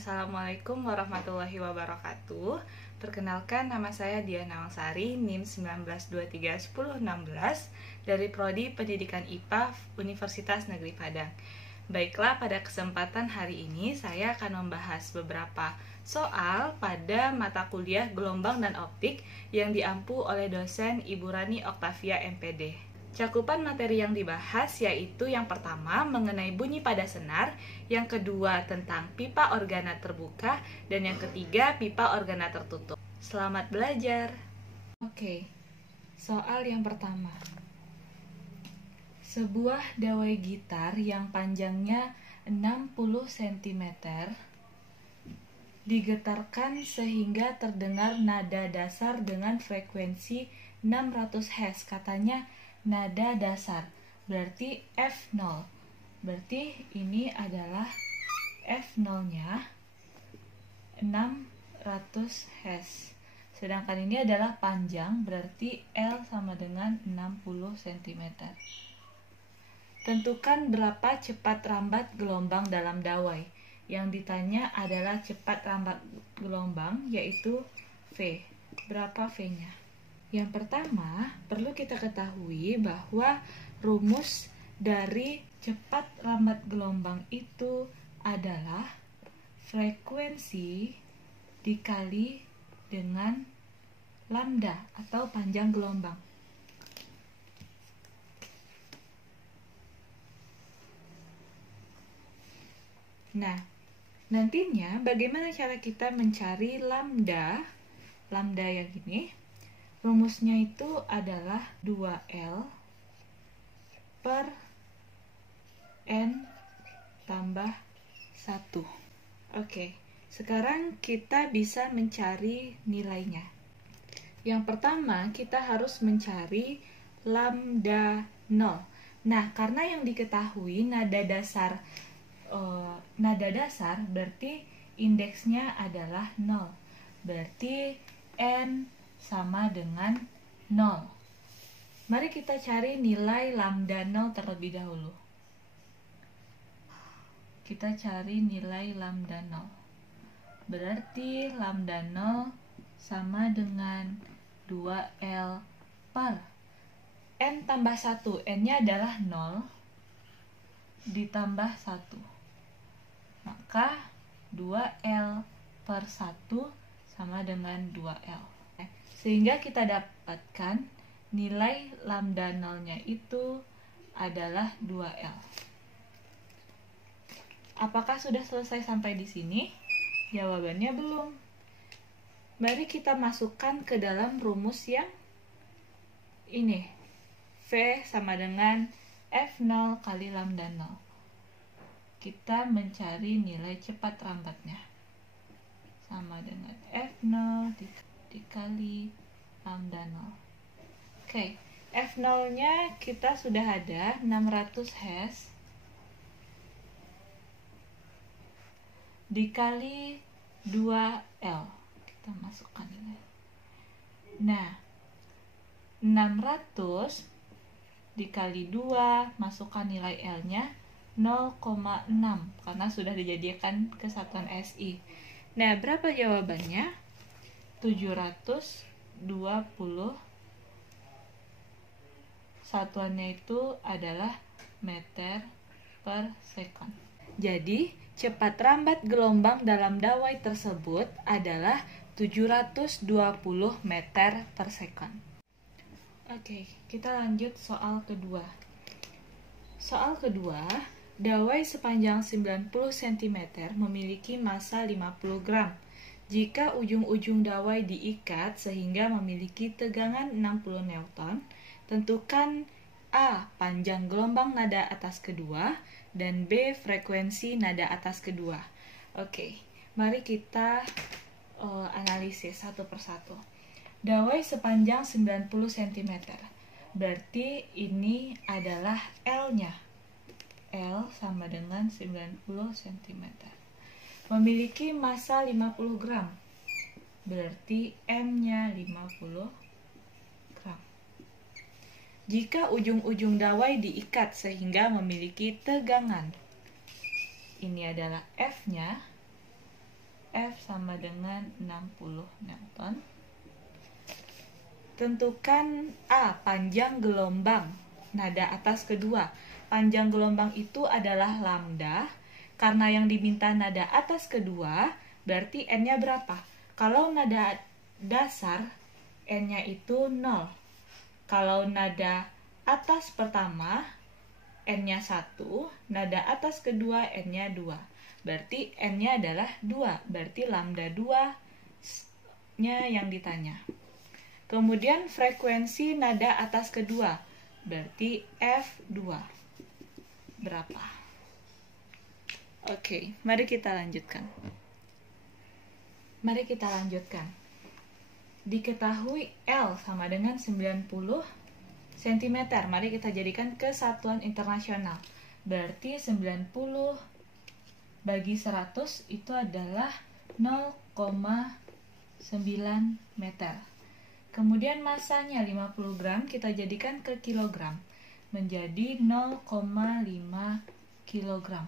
Assalamualaikum warahmatullahi wabarakatuh. Perkenalkan, nama saya Diana Wangsari, NIM 19231016 dari Prodi Pendidikan IPA Universitas Negeri Padang. Baiklah, pada kesempatan hari ini saya akan membahas beberapa soal pada mata kuliah gelombang dan optik yang diampu oleh dosen Ibu Rani Oktavia MPD. Cakupan materi yang dibahas yaitu yang pertama mengenai bunyi pada senar, yang kedua tentang pipa organa terbuka, dan yang ketiga pipa organa tertutup. Selamat belajar. Oke, soal yang pertama. Sebuah dawai gitar yang panjangnya 60 cm digetarkan sehingga terdengar nada dasar dengan frekuensi 600 Hz. Katanya nada dasar, berarti F0. Berarti ini adalah F0-nya 600 Hz. Sedangkan ini adalah panjang, berarti L sama dengan 60 cm. Tentukan berapa cepat rambat gelombang dalam dawai. Yang ditanya adalah cepat rambat gelombang, yaitu V. Berapa V-nya? Yang pertama, perlu kita ketahui bahwa rumus dari cepat rambat gelombang itu adalah frekuensi dikali dengan lambda atau panjang gelombang. Nah, nantinya bagaimana cara kita mencari lambda yang ini? Rumusnya itu adalah 2L per N tambah 1. Oke, sekarang kita bisa mencari nilainya. Yang pertama, kita harus mencari lambda 0. Nah, karena yang diketahui nada dasar berarti indeksnya adalah 0. Berarti N sama dengan 0. Mari kita cari nilai lambda 0 terlebih dahulu. Kita cari nilai lambda 0. Berarti lambda 0 sama dengan 2L per N tambah 1. N-nya adalah 0 ditambah 1. Maka 2L per 1 sama dengan 2L. Sehingga kita dapatkan nilai lambda 0-nya itu adalah 2L. Apakah sudah selesai sampai di sini? Jawabannya belum. Mari kita masukkan ke dalam rumus yang ini. V sama dengan F0 kali lambda 0. Kita mencari nilai cepat rambatnya. Sama dengan F0 dikali lambda 0. Oke, F0-nya kita sudah ada 600 Hz dikali 2L. Kita masukkan ini. Nah, 600 dikali 2, masukkan nilai L-nya 0,6 karena sudah dijadikan kesatuan SI. Nah, berapa jawabannya? 720. Satuannya itu adalah meter per sekon. Jadi, cepat rambat gelombang dalam dawai tersebut adalah 720 meter per sekon. Oke, kita lanjut soal kedua. Soal kedua, dawai sepanjang 90 cm memiliki massa 50 gram. Jika ujung-ujung dawai diikat sehingga memiliki tegangan 60 Newton, tentukan A. panjang gelombang nada atas kedua, dan B. frekuensi nada atas kedua. Oke, mari kita analisis satu persatu. Dawai sepanjang 90 cm. Berarti ini adalah L-nya. L sama dengan 90 cm. Memiliki massa 50 gram. Berarti M-nya 50 gram. Jika ujung-ujung dawai diikat sehingga memiliki tegangan. Ini adalah F-nya. F sama dengan 60 Newton. Tentukan A, panjang gelombang nada atas kedua. Panjang gelombang itu adalah lambda. Karena yang diminta nada atas kedua, berarti N-nya berapa? Kalau nada dasar, N-nya itu 0. Kalau nada atas pertama, N-nya 1. Nada atas kedua, N-nya 2. Berarti N-nya adalah 2. Berarti lambda 2-nya yang ditanya. Kemudian frekuensi nada atas kedua, berarti F2. Berapa? Oke, mari kita lanjutkan. Diketahui L sama dengan 90 cm. Mari kita jadikan kesatuan internasional. Berarti 90 bagi 100 itu adalah 0,9 meter. Kemudian masanya 50 gram kita jadikan ke kilogram, menjadi 0,5 kilogram.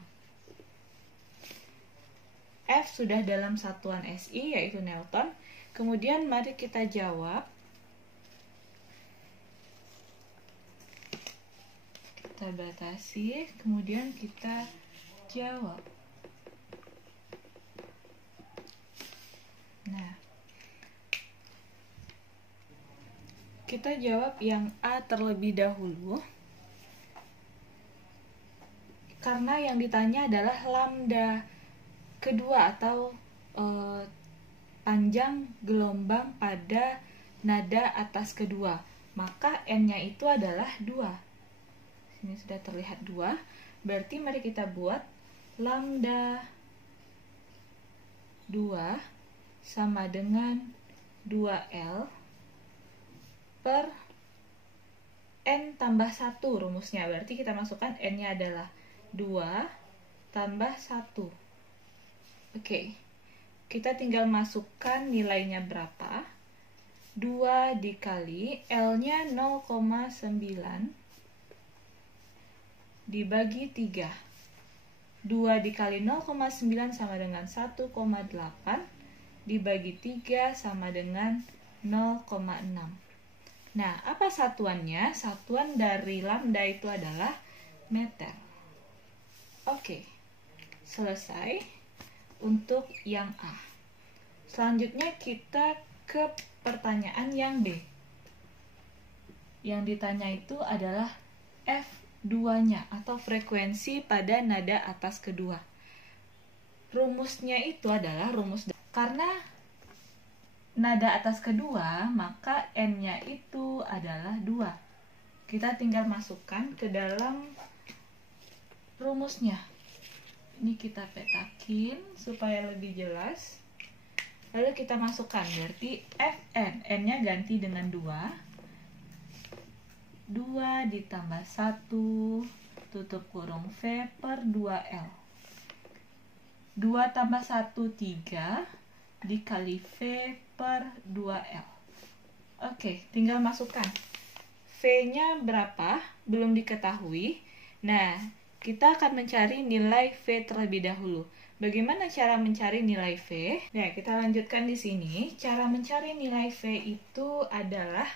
F sudah dalam satuan SI yaitu Newton. Kemudian mari kita jawab. Kita batasi, kemudian kita jawab. Nah, kita jawab yang A terlebih dahulu. Karena yang ditanya adalah lambda kedua atau panjang gelombang pada nada atas kedua. Maka N-nya itu adalah 2. Sini sudah terlihat 2. Berarti mari kita buat lambda 2 sama dengan 2L per N tambah 1 rumusnya. Berarti kita masukkan N-nya adalah 2 tambah 1. Oke, kita tinggal masukkan nilainya berapa. 2 dikali L-nya 0,9 dibagi 3. 2 dikali 0,9 sama dengan 1,8 dibagi 3 sama dengan 0,6. Nah, apa satuannya? Satuan dari lambda itu adalah meter. Oke, selesai untuk yang A. Selanjutnya kita ke pertanyaan yang B. Yang ditanya itu adalah F2-nya atau frekuensi pada nada atas kedua. Rumusnya itu adalah karena nada atas kedua, maka N-nya itu adalah 2. Kita tinggal masukkan ke dalam rumusnya. Ini kita petakin supaya lebih jelas. Lalu kita masukkan, berarti Fn. N-nya ganti dengan 2. 2 ditambah 1, tutup kurung V per 2L. 2 tambah 1, 3. Dikali V per 2L. Oke, tinggal masukkan. V-nya berapa? Belum diketahui. Nah, kita akan mencari nilai V terlebih dahulu. Bagaimana cara mencari nilai V? Nah, kita lanjutkan di sini. Cara mencari nilai V itu adalah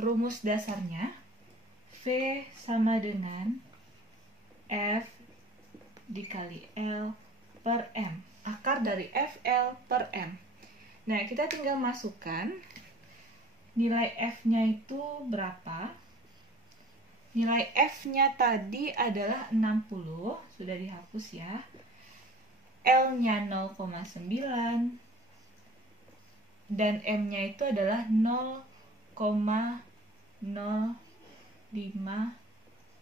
rumus dasarnya. V sama dengan F dikali L per M. Akar dari FL per M. Nah, kita tinggal masukkan nilai F-nya itu berapa. Nilai F-nya tadi adalah 60, sudah dihapus ya. L-nya 0,9 dan M-nya itu adalah 0,05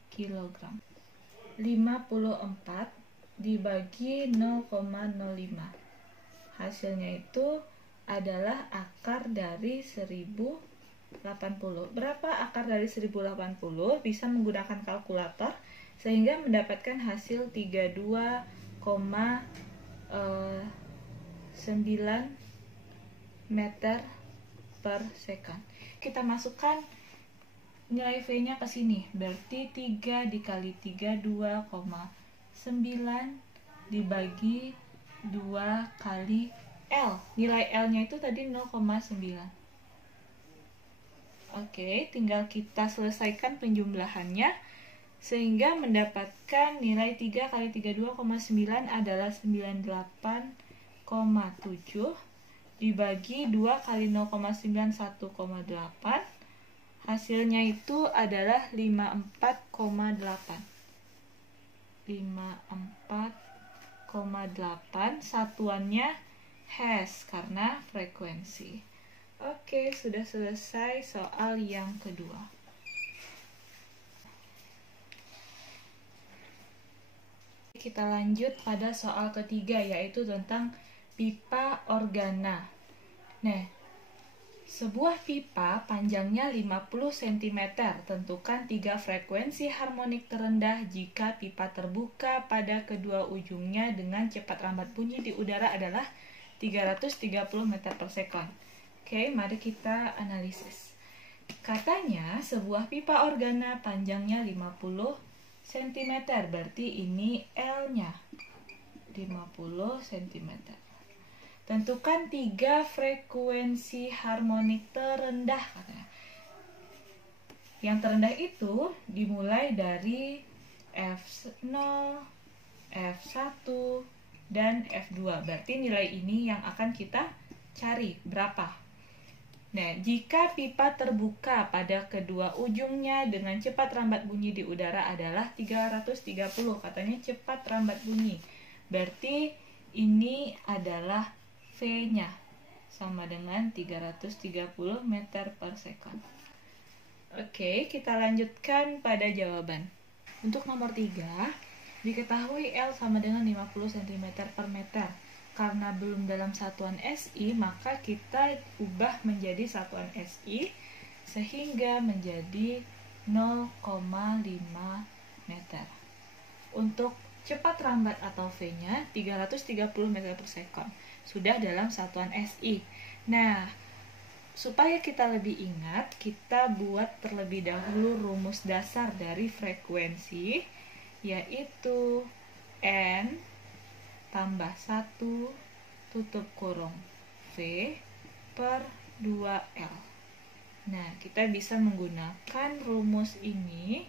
kg. 54 dibagi 0,05. Hasilnya itu adalah akar dari 1080. Berapa akar dari 1080? Bisa menggunakan kalkulator sehingga mendapatkan hasil 32,9 meter per second. Kita masukkan nilai V-nya ke sini. Berarti 3 dikali 3, 2,9 dibagi 2 kali L. Nilai L-nya itu tadi 0,9. Oke, tinggal kita selesaikan penjumlahannya sehingga mendapatkan nilai 3 kali 32,9 adalah 98,7 dibagi 2 kali 0,91,8. Hasilnya itu adalah 54,8. 54,8, satuannya Hertz karena frekuensi. Oke, sudah selesai soal yang kedua. Kita lanjut pada soal ketiga, yaitu tentang pipa organa. Nah, sebuah pipa panjangnya 50 cm. Tentukan 3 frekuensi harmonik terendah jika pipa terbuka pada kedua ujungnya dengan cepat rambat bunyi di udara adalah 330 meter per sekon. Oke, mari kita analisis. Katanya sebuah pipa organa panjangnya 50 cm, berarti ini L-nya 50 cm. Tentukan 3 frekuensi harmonik terendah katanya. Yang terendah itu dimulai dari F0, F1, dan F2. Berarti nilai ini yang akan kita cari berapa. Nah, jika pipa terbuka pada kedua ujungnya dengan cepat rambat bunyi di udara adalah 330. Katanya cepat rambat bunyi. Berarti ini adalah V-nya sama dengan 330 meter per sekon. Oke, kita lanjutkan pada jawaban. Untuk nomor 3, diketahui L sama dengan 50 cm per meter. Karena belum dalam satuan SI, maka kita ubah menjadi satuan SI sehingga menjadi 0,5 meter. Untuk cepat rambat atau V-nya 330 meter per sekon. Sudah dalam satuan SI. Nah, supaya kita lebih ingat, kita buat terlebih dahulu rumus dasar dari frekuensi, yaitu N tambah 1 tutup kurung V per 2L. Nah, kita bisa menggunakan rumus ini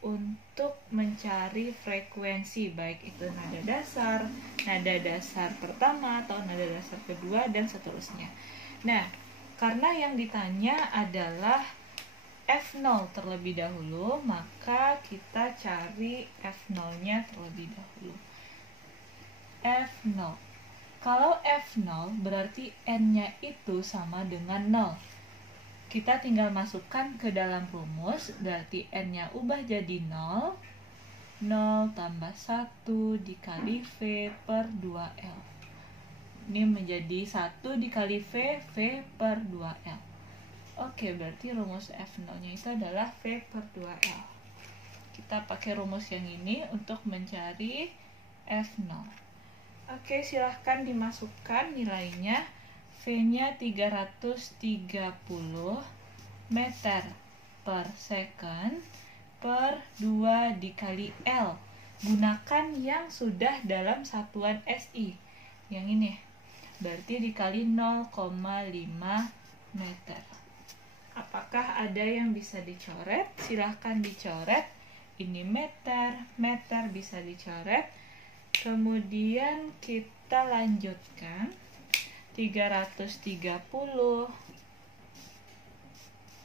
untuk mencari frekuensi, baik itu nada dasar pertama atau nada dasar kedua, dan seterusnya. Nah, karena yang ditanya adalah F0 terlebih dahulu, maka kita cari F0-nya terlebih dahulu. F0. Kalau F0 berarti N-nya itu sama dengan 0. Kita tinggal masukkan ke dalam rumus, berarti N-nya ubah jadi 0. 0 tambah 1 dikali V per 2L. Ini menjadi 1 dikali V, V per 2L. Oke, berarti rumus F0-nya itu adalah V per 2L. Kita pakai rumus yang ini untuk mencari F0. Oke, silahkan dimasukkan nilainya. V-nya 330 meter per second per 2 dikali L. Gunakan yang sudah dalam satuan SI. Yang ini. Berarti dikali 0,5 meter. Apakah ada yang bisa dicoret? Silahkan dicoret. Ini meter, meter bisa dicoret. Kemudian kita lanjutkan 330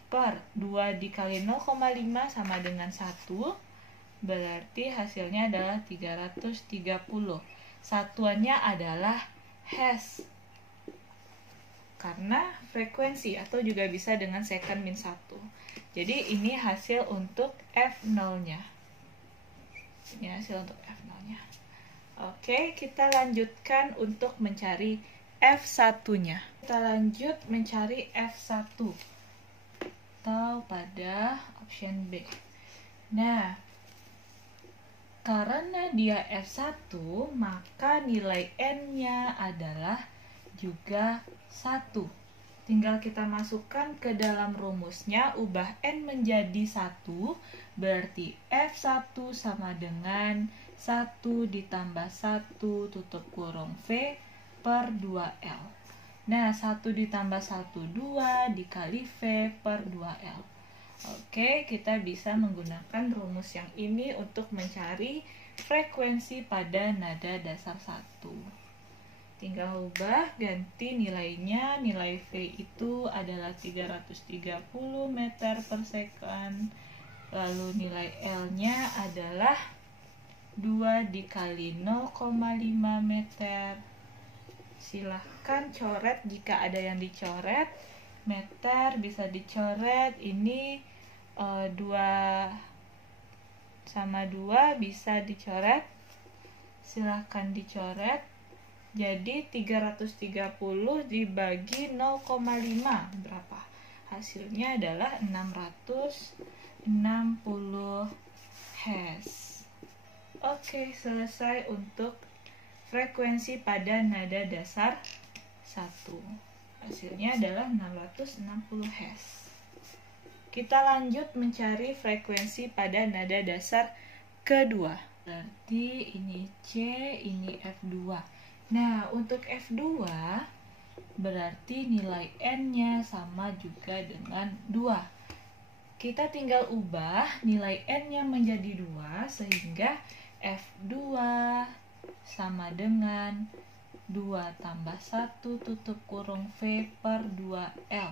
per 2 dikali 0,5 sama dengan 1. Berarti hasilnya adalah 330. Satuannya adalah Hertz. Karena frekuensi atau juga bisa dengan second min 1. Jadi ini hasil untuk F0-nya. Ini hasil untuk F0-nya. Oke, kita lanjutkan untuk mencari F1-nya. Kita lanjut mencari F1 atau pada option B. Nah, karena dia F1, maka nilai N-nya adalah juga 1. Tinggal kita masukkan ke dalam rumusnya, ubah N menjadi 1, berarti F1 sama dengan 1 ditambah 1 tutup kurung V per 2L. Nah, 1 ditambah 1, 2 dikali V per 2L. Oke, kita bisa menggunakan rumus yang ini untuk mencari frekuensi pada nada dasar 1. Tinggal ubah, ganti nilainya. Nilai V itu adalah 330 meter per second. Lalu nilai L-nya adalah 2 dikali 0,5 meter. Silahkan coret jika ada yang dicoret. Meter bisa dicoret. Ini 2 sama 2 bisa dicoret. Silahkan dicoret. Jadi 330 dibagi 0,5 berapa? Hasilnya adalah 660 Hz. Oke, selesai untuk frekuensi pada nada dasar 1. Hasilnya adalah 660 Hz. Kita lanjut mencari frekuensi pada nada dasar kedua. Berarti ini C, ini F2. Nah, untuk F2 berarti nilai N-nya sama juga dengan 2. Kita tinggal ubah nilai N-nya menjadi 2 sehingga F2 sama dengan 2 tambah 1 tutup kurung V per 2L.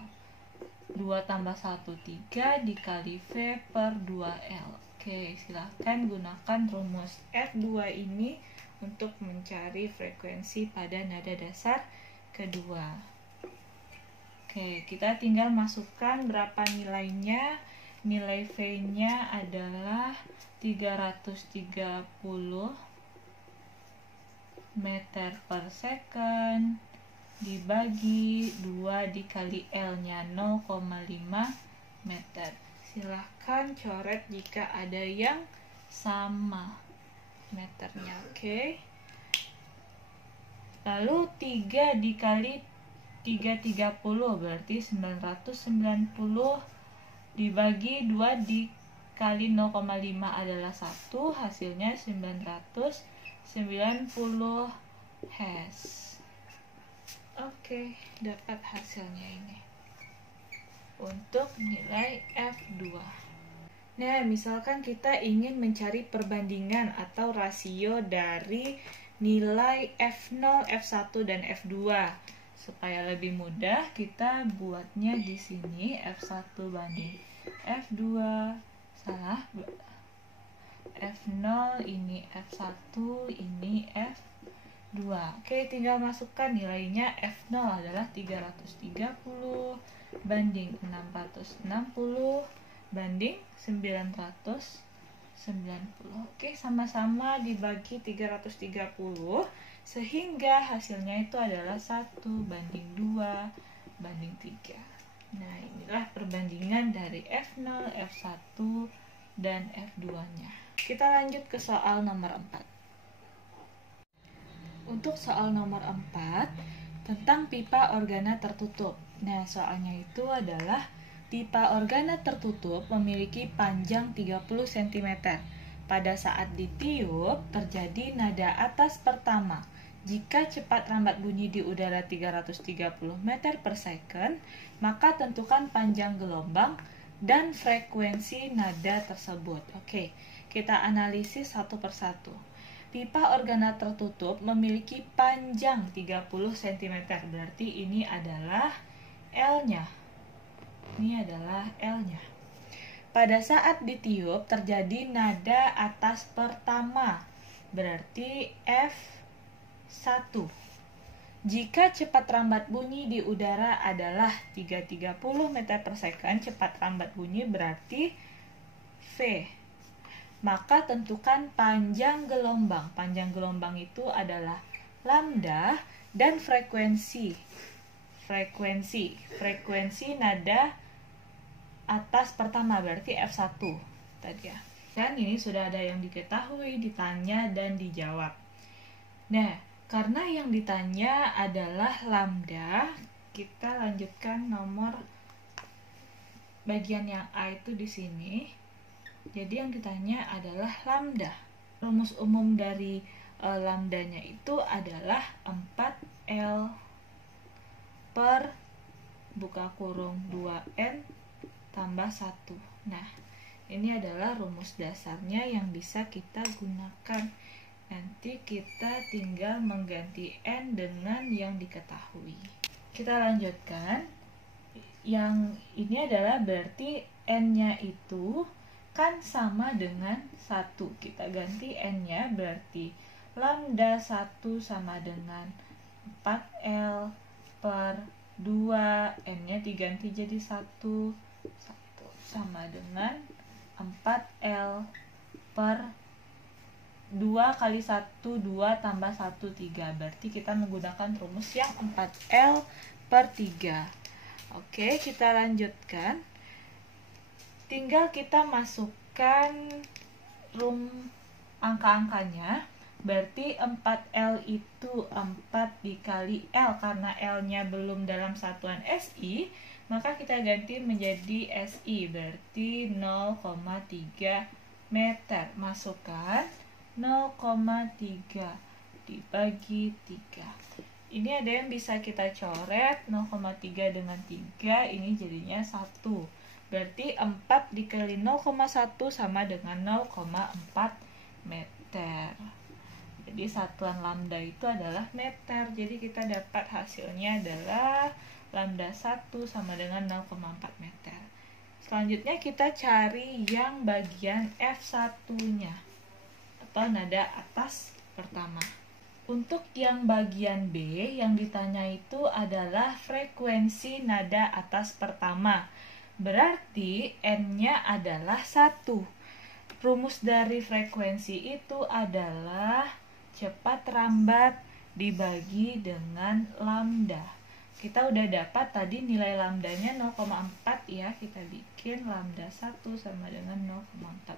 2 tambah 1, 3 dikali V per 2L. Oke, silahkan gunakan rumus F2 ini untuk mencari frekuensi pada nada dasar kedua. Oke, kita tinggal masukkan berapa nilainya. Nilai V-nya adalah 330 meter per second dibagi 2 dikali L-nya 0,5 meter. Silahkan coret jika ada yang sama meternya. Oke. Lalu 3 dikali 330 berarti 990 dibagi 2 dikali 0,5 adalah 1, hasilnya 990 Hz. Oke, dapat hasilnya ini untuk nilai F2. Nah, misalkan kita ingin mencari perbandingan atau rasio dari nilai F0, F1, dan F2. Supaya lebih mudah, kita buatnya di sini F1 banding F2. Salah. F0 ini F1, ini F2. Oke, tinggal masukkan nilainya. F0 adalah 330 banding 660 banding 990. Oke, sama-sama dibagi 330 sehingga hasilnya itu adalah 1 banding 2 banding 3. Nah, inilah perbandingan dari F0, F1, dan F2-nya. Kita lanjut ke soal nomor 4. Untuk soal nomor 4 tentang pipa organa tertutup. Nah, soalnya itu adalah pipa organa tertutup memiliki panjang 30 cm. Pada saat ditiup, terjadi nada atas pertama. Jika cepat rambat bunyi di udara 330 meter per second, maka tentukan panjang gelombang dan frekuensi nada tersebut. Oke, kita analisis satu persatu. Pipa organa tertutup memiliki panjang 30 cm, berarti ini adalah L-nya. Ini adalah L-nya. Pada saat ditiup terjadi nada atas pertama, berarti F1. Jika cepat rambat bunyi di udara adalah 330 meter per second, cepat rambat bunyi berarti V. Maka tentukan panjang gelombang. Panjang gelombang itu adalah lambda dan frekuensi nada atas pertama berarti F1 tadi ya. Dan ini sudah ada yang diketahui, ditanya dan dijawab. Nah, karena yang ditanya adalah lambda, kita lanjutkan nomor bagian yang A itu di sini. Jadi yang ditanya adalah lambda. rumus umum dari lambdanya itu adalah 4L per buka kurung 2N tambah 1. Nah, ini adalah rumus dasarnya yang bisa kita gunakan. Nanti kita tinggal mengganti N dengan yang diketahui. Kita lanjutkan. Yang ini adalah berarti N-nya itu kan sama dengan 1. Kita ganti N-nya, berarti lambda 1 sama dengan 4L per 2, N-nya diganti jadi 1 sama dengan 4L per 2 kali 1, 2 tambah 1, 3. Berarti kita menggunakan rumus yang 4L per 3. Oke, kita lanjutkan. Tinggal kita masukkan angka-angkanya. Berarti 4L itu 4 dikali L, karena L-nya belum dalam satuan SI, maka kita ganti menjadi SI, berarti 0,3 meter. Masukkan 0,3 dibagi 3. Ini ada yang bisa kita coret, 0,3 dengan 3, ini jadinya 1. Berarti 4 dikali 0,1 sama dengan 0,4 meter. Jadi satuan lambda itu adalah meter. Jadi kita dapat hasilnya adalah lambda 1 sama dengan 0,4 meter. Selanjutnya kita cari yang bagian F1-nya atau nada atas pertama. Untuk yang bagian B yang ditanya itu adalah frekuensi nada atas pertama. Berarti N-nya adalah 1. Rumus dari frekuensi itu adalah cepat rambat dibagi dengan lambda. Kita udah dapat tadi nilai lambdanya 0,4 ya. Kita bikin lambda 1 sama dengan 0,4.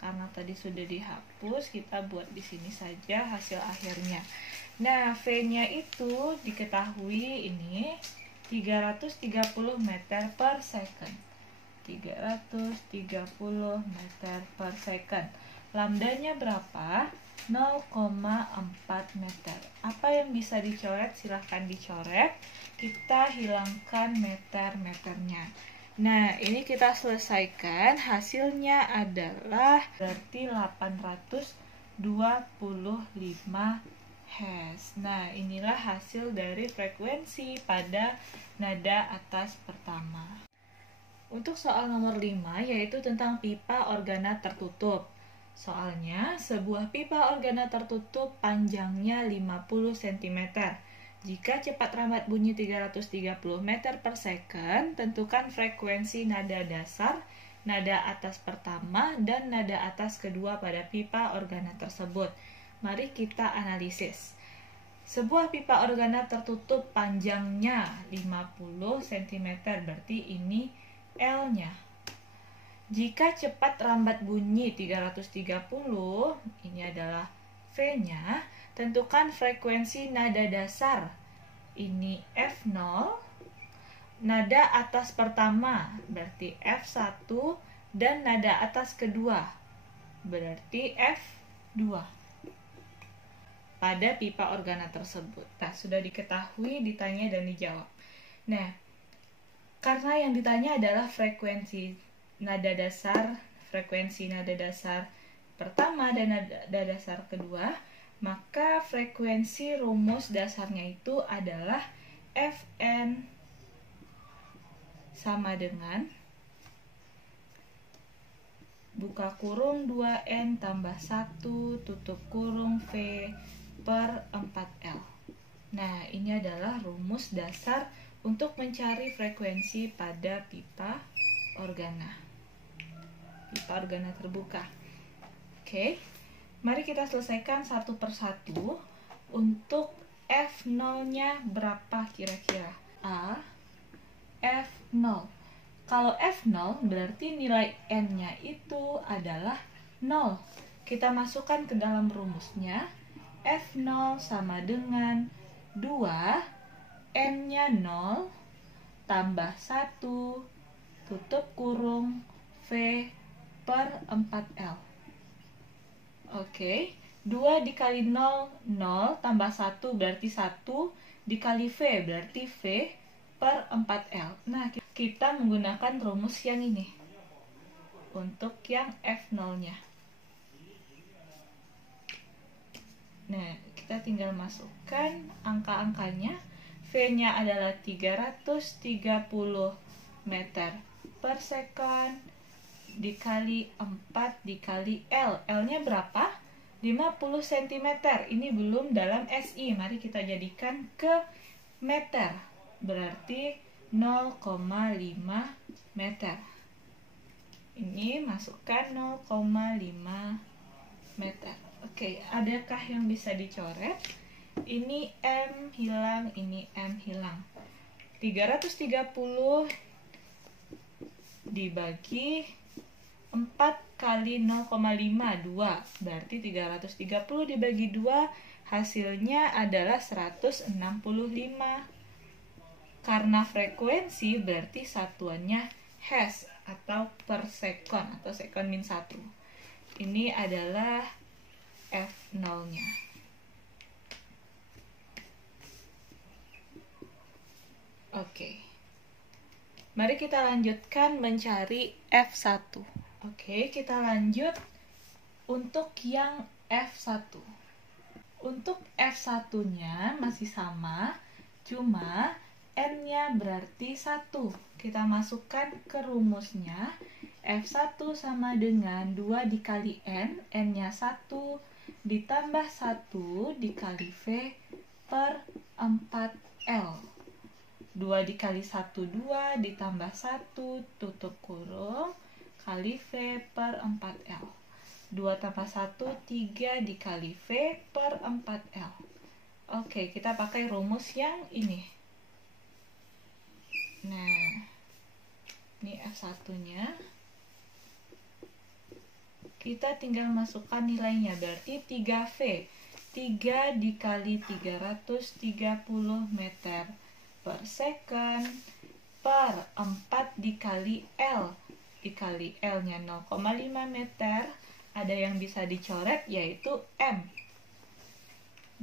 Karena tadi sudah dihapus, kita buat di sini saja hasil akhirnya. Nah, V-nya itu diketahui ini 330 meter per second. 330 meter per second. Lambdanya berapa? 0,4 meter. Apa yang bisa dicoret? Silahkan dicoret. Kita hilangkan meter-meternya. Nah, ini kita selesaikan. Hasilnya adalah berarti 825 Hz. Nah, inilah hasil dari frekuensi pada nada atas pertama. Untuk soal nomor 5, yaitu tentang pipa organa tertutup. Soalnya, sebuah pipa organa tertutup panjangnya 50 cm. Jika cepat rambat bunyi 330 meter per second, tentukan frekuensi nada dasar, nada atas pertama, dan nada atas kedua pada pipa organa tersebut. Mari kita analisis. Sebuah pipa organa tertutup panjangnya 50 cm, berarti ini L-nya. Jika cepat rambat bunyi 330, ini adalah V-nya, tentukan frekuensi nada dasar, ini F0, nada atas pertama, berarti F1, dan nada atas kedua, berarti F2, pada pipa organa tersebut. Nah, sudah diketahui, ditanya, dan dijawab. Nah, karena yang ditanya adalah frekuensi nada dasar pertama dan nada dasar kedua, maka frekuensi rumus dasarnya itu adalah Fn sama dengan buka kurung 2N tambah 1 tutup kurung V per 4L. Nah, ini adalah rumus dasar untuk mencari frekuensi pada pipa organa terbuka. Oke. Mari kita selesaikan satu persatu. Untuk F0-nya berapa kira-kira? F0. Kalau F0 berarti nilai N-nya itu adalah 0. Kita masukkan ke dalam rumusnya. F0 sama dengan 2, N-nya 0, tambah 1, tutup kurung V per 4L. Oke, 2 dikali 0, 0 tambah 1 berarti 1 dikali V berarti V per 4L. Nah, kita menggunakan rumus yang ini untuk yang F0-nya. Nah, kita tinggal masukkan angka-angkanya. V-nya adalah 330 meter per second dikali 4 dikali L. L-nya berapa? 50 cm. Ini belum dalam SI. Mari kita jadikan ke meter. Berarti 0,5 meter. Ini masukkan 0,5 meter. Oke, adakah yang bisa dicoret? Ini M hilang, ini M hilang. 330 dibagi 4 kali 0,5, 2. Berarti 330 dibagi 2, hasilnya adalah 165. Karena frekuensi, berarti satuannya hertz atau per second, atau second min 1. Ini adalah F0-nya. Oke. Mari kita lanjutkan mencari F1. Oke, kita lanjut untuk yang F1. Untuk F1-nya masih sama, cuma N-nya berarti 1. Kita masukkan ke rumusnya. F1 sama dengan 2 dikali N, N-nya 1, ditambah 1 dikali V per 4L. 2 dikali 1, 2, ditambah 1, tutup kurung, kali V per 4L. 2 tambah 1, 3 dikali V per 4L. Oke, kita pakai rumus yang ini. Nah, ini F1-nya. Kita tinggal masukkan nilainya, berarti 3V. 3 dikali 330 meter per second per 4 dikali L. Dikali L-nya 0,5 meter. Ada yang bisa dicoret, yaitu M.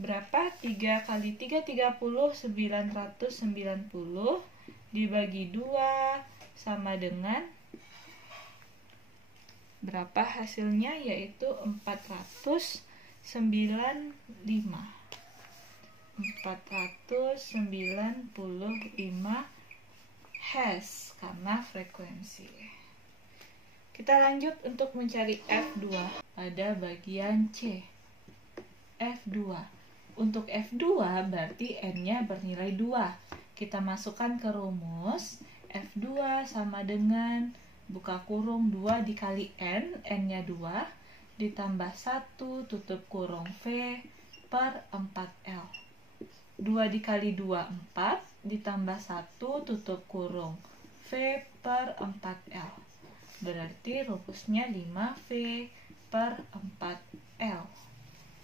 Berapa? 3 kali 3, 30, 990 dibagi 2 sama dengan berapa hasilnya? Yaitu 495. 495 Hz karena frekuensi. Kita lanjut untuk mencari F2 pada bagian C. F2. Untuk F2 berarti N-nya bernilai 2. Kita masukkan ke rumus. F2 sama dengan buka kurung 2 dikali N, N-nya 2, ditambah 1 tutup kurung V per 4L. 2 dikali 2, 4, ditambah 1 tutup kurung V per 4L. Berarti rumusnya 5V per 4L.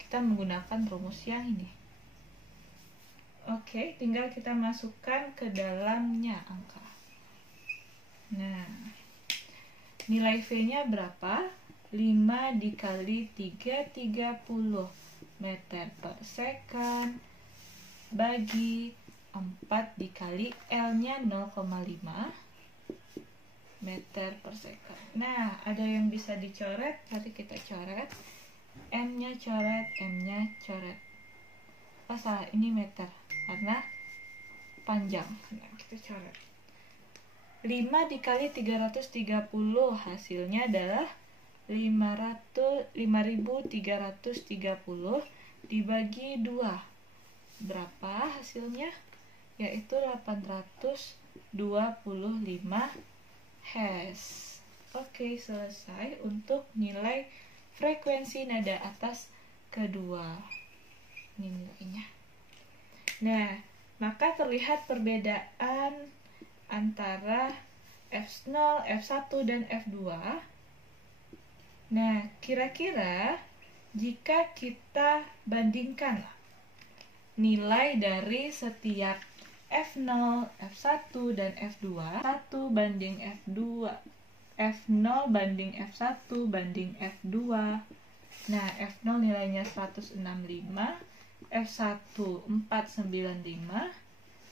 Kita menggunakan rumus yang ini. Oke, tinggal kita masukkan ke dalamnya angka. Nah, nilai V-nya berapa? 5 dikali 3, 30 meter per second bagi 4 dikali L-nya 0,5 meter per second. Nah, ada yang bisa dicoret, mari kita coret. M-nya coret, M-nya coret. Oh salah, ini meter karena panjang. Nah, kita coret. 5 dikali 330 hasilnya adalah 5330 dibagi 2. Berapa hasilnya? Yaitu 825 Hz. Oke, selesai untuk nilai frekuensi nada atas kedua. Ini nilainya. Nah, maka terlihat perbedaan antara F0, F1, dan F2. Nah, kira-kira jika kita bandingkan nilai dari setiap F0, F1, dan F2, 1 banding F2, F0 banding F1 banding F2, Nah, F0 nilainya 165, F1 495,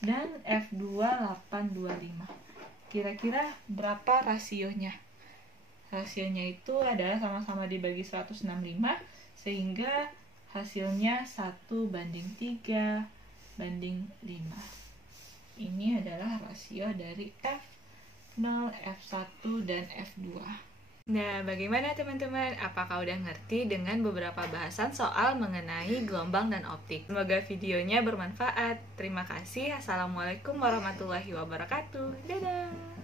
dan F2 825. Kira-kira berapa rasionya? Rasionya itu adalah sama-sama dibagi 165, sehingga hasilnya 1:3:5. Ini adalah rasio dari F0, F1, dan F2. Nah, bagaimana teman-teman? Apakah udah ngerti dengan beberapa bahasan soal mengenai gelombang dan optik? Semoga videonya bermanfaat. Terima kasih. Assalamualaikum warahmatullahi wabarakatuh. Dadah!